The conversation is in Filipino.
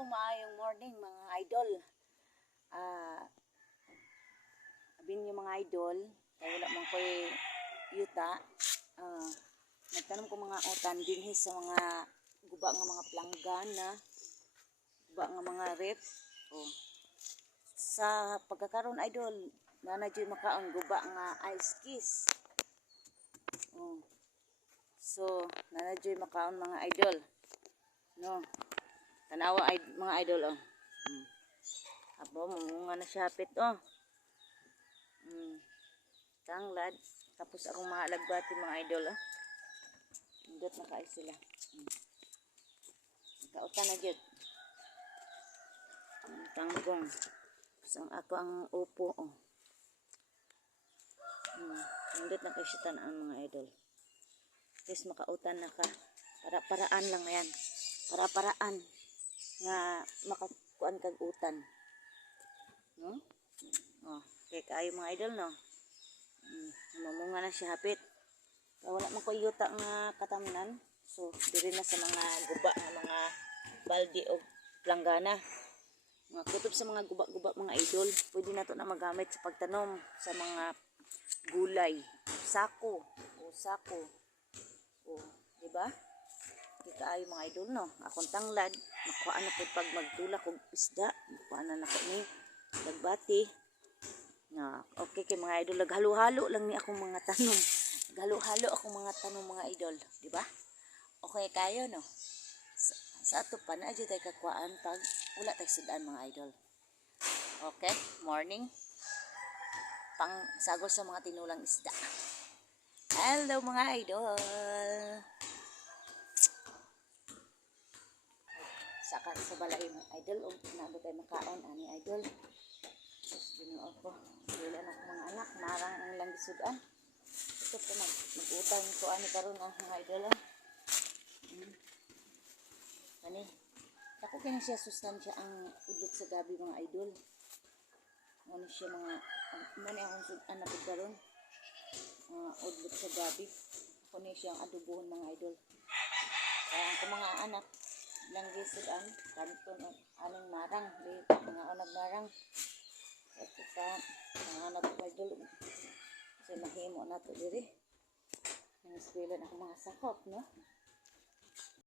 Hello, maayong morning mga idol. Abin yung mga idol, kaya wala man ko'y yuta. Nagtanong ko mga utan din sa mga guba nga mga planggana, guba nga mga rep. Sa pagkakaroon idol, nanadyo'y makaon guba nga ice kiss. So, nanadyo'y makaon mga idol. No. Tanawa mga idol Abo, mamunga na siya hapit Tanglad. Tapos akong mga alagbati mga idol Indot na kaay sila. Kautan na dyan. Tanggong. Sang ako ang upo Indot na kaay siya tanaan mga idol. Tapos makautan na ka. Para-paraan lang yan. Para-paraan nga makakuan kag utan. No? Okay kayo mga idol no. Mamunga na siya hapit. Wala man ko yuta nga katamnan. So diri na sa mga guba nga mga balde o planggana. Mga kutob sa mga guba-guba mga idol, pwede na to na magamit sa pagtanom sa mga gulay, sako, di ba? Kaayo mga idol no. Akong tanglad, makuha na po pag magtulak og isda, makuha na nako ni dagbati. Okay kay mga idol, naghalo-halo lang ni akong mga tanom. Naghalo-halo akong mga tanom mga idol, di ba? Okay kayo no. Sa ato pa na tay kakuan pag wala tay sidaan mga idol. Okay, morning. Pang sagol sa mga tinulang isda. Hello mga idol. Saka sa balay mga idol naabot tayo makaon ani idol. Ginoo ko. Wala na ko mga anak, marang ang lang gisudan. Ito po mag-utang ko ani karon mga idol Kani. Ako kaya siya sustansya ang udlot sa gabi mga idol. Ano siya mga mani akong sudan na karon. Udlot sa gabi. Ako ni siyang adobohon mga idol. Ang mga anak lang gisudan kanton aning marang di mga onag marang. Ito pa mga anak mga idol. Kasi mahimo na to diri. Nang eskwela na mga sakop no.